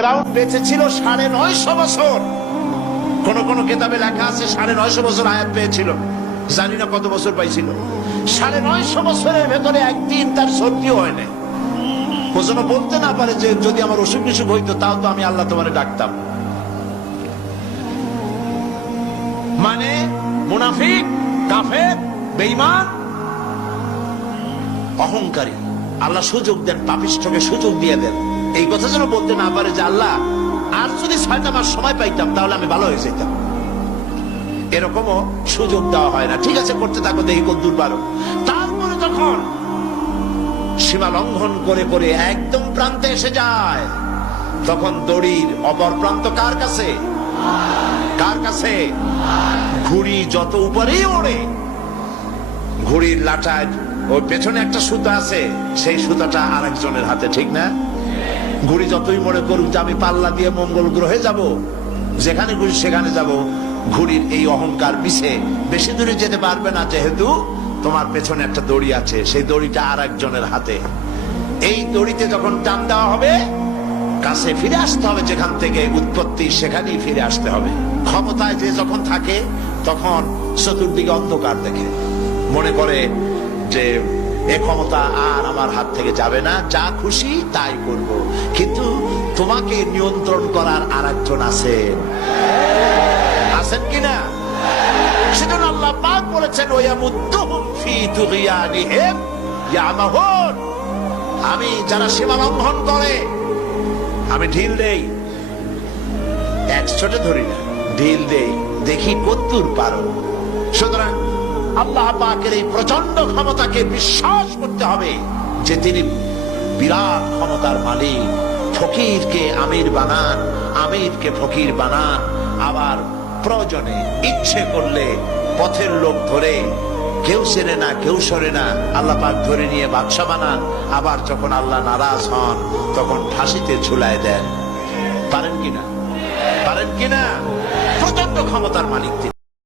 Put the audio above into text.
ফেরাউন বেঁচে ছিল ৯৫০ বছর। কোন কোন কিতাবে লেখা আছে ৯৫০ বছর হায়াত পেয়েছিল, জানি না কত বছর পাইছিল। ৯৫০ বছরের ভেতরে একদিন তার সর্দিও হয় না। ও যেন বলতে না পারে যে যদি আমার অসুখ বিসুখ হইতো তাও তো আমি আল্লাহ তোমারে ডাকতাম। মানে মুনাফিক, কাফের, বেঈমান, অহংকারী আল্লাহ সুযোগ দেন, পাপিষ্ঠকে সুযোগ দিয়ে দেন। এই কথা যেন বলতে না পারে যে আল্লাহ আর যদি ৬টা মাস সময় পাইতাম তাহলে আমি ভালো হয়ে যেতাম। এরকমও সুযোগ দেওয়া হয় না। ঠিক আছে, করতে থাকো, দেখি কতদূর পারো। তারপরে তখন সীমা লঙ্ঘন করে করে একদম প্রান্তে এসে যায়, তখন দড়ির অপর প্রান্ত কার কাছে? কার কাছে? ঘুড়ি যত উপরেই ওড়ে, ঘুড়ির লাটায় ওই পেছনে একটা সুতা আছে, সেই সুতাটা আরেকজনের হাতে, ঠিক না? ঘুড়ি যতই মনে করুক যে আমি পাল্লা দিয়ে মঙ্গল গ্রহে যাব, যেখানে ঘুরি সেখানে যাব, ঘুড়ির এই অহংকার পিছে বেশি দূরে যেতে পারবে না, যেহেতু তোমার পেছনে একটা দড়ি আছে, সেই দড়িটা আরেকজনের হাতে। এই দড়িতে যখন টান দেওয়া হবে, কাছে ফিরে আসতে হবে, যেখান থেকে উৎপত্তি সেখানেই ফিরে আসতে হবে। ক্ষমতায় যে যখন থাকে তখন চতুর্দিকে অন্ধকার দেখে, মনে করে যে এ ক্ষমতা আর আমার হাত থেকে যাবে না, যা খুশি তাই করব। কিন্তু তোমাকে নিয়ন্ত্রণ করার আরেকজন আছেন, আছেন কিনা? সেজন্য আল্লাহ পাক বলেছেন ওয়ায়ামুদ্দুহুম ফি তুগয়ানিহিম ইয়ামাহুন, আমি যারা সীমা লঙ্ঘন করে আমি ঢিল দেই, একশোটে ধরি না, ঢিল দেই, দেখি কতদূর পারো। সুতরাং আল্লাহ পাকের এই প্রচন্ড ক্ষমতাকে বিশ্বাস করতে হবে যে তিনি বিরাট ক্ষমতার মালিক। ফকিরকে আমির বানান, আমিরকে ফকির বানান, আবার প্রয়োজনে ইচ্ছে করলে পথের লোক ধরে কেউ চেনে না, কেউ সরে না, আল্লাহ পাক ধরে নিয়ে বাদশা বানান। আবার যখন আল্লাহ নারাজ হন তখন ফাঁসিতে ঝুলায় দেন। পারেন কিনা? পারেন কিনা? প্রচন্ড ক্ষমতার মালিক তিনি।